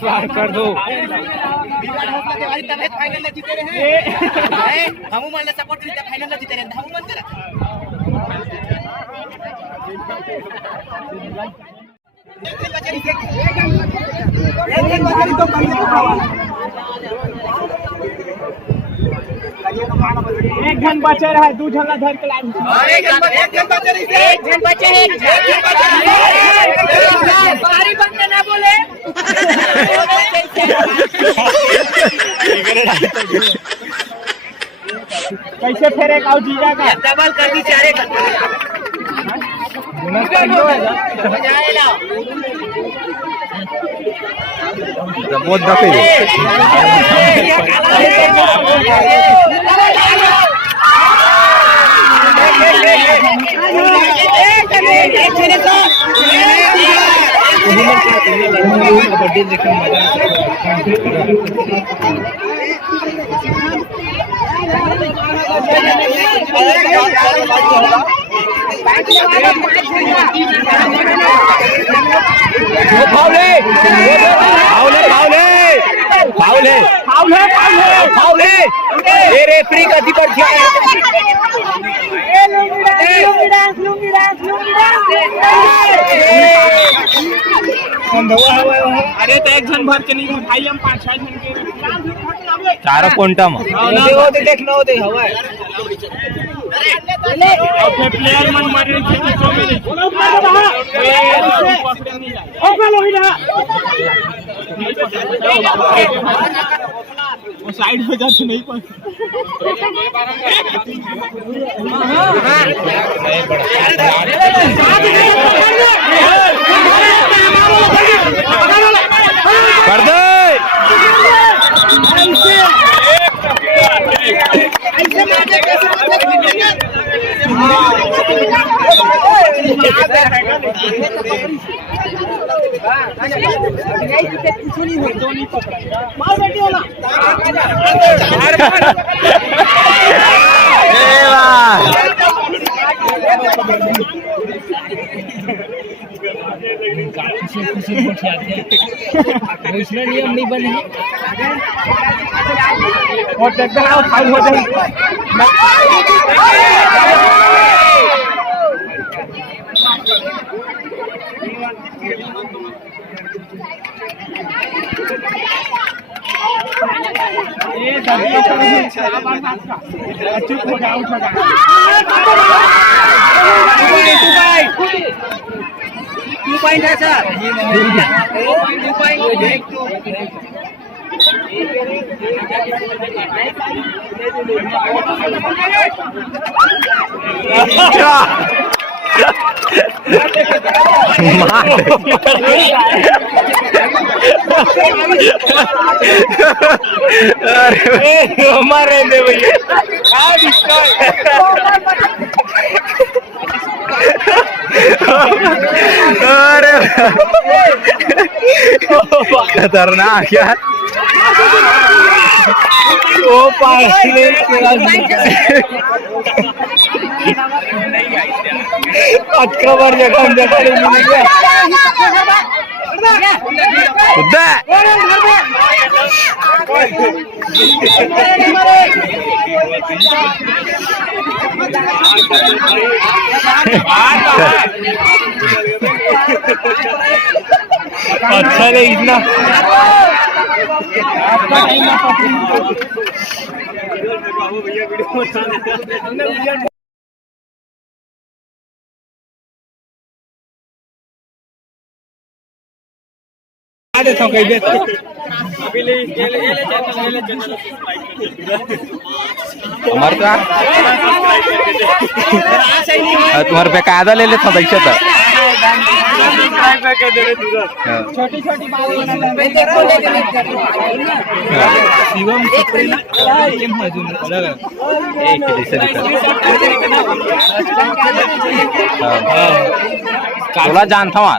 try कर दो final जीते रहे हम मानले सपोर्ट फाइनल जीते रहे हम मन करा एक घन बचे रहे दू झन धर के लाइन एक घन बचे बाहरी बंदे ना बोले कैसे फेरे का जीरा का डबल कर दी चारे का बहुत दफे कबड्डी देखने मजा ये रेफरी का अधिकार अरे तो एक जन भर के नहीं भाई हम 5-6 जन के चारों कोंटा में देख लो दे हवा प्लेयर मन मारे वो साइड हो जाते नहीं कर दे इसमें नियम नहीं बने और फाउल हो जाए टू पॉइंट है सर हमारे दे भैया अरे खतरनाक यार ओ पागल अटकावर जगह अच्छा नहीं इतना देता हूँ कहीं देता तुम्हारे पे कायदा ले लेता पैसे तो छोटी छोटी शिवम एक तोला जानता हूँ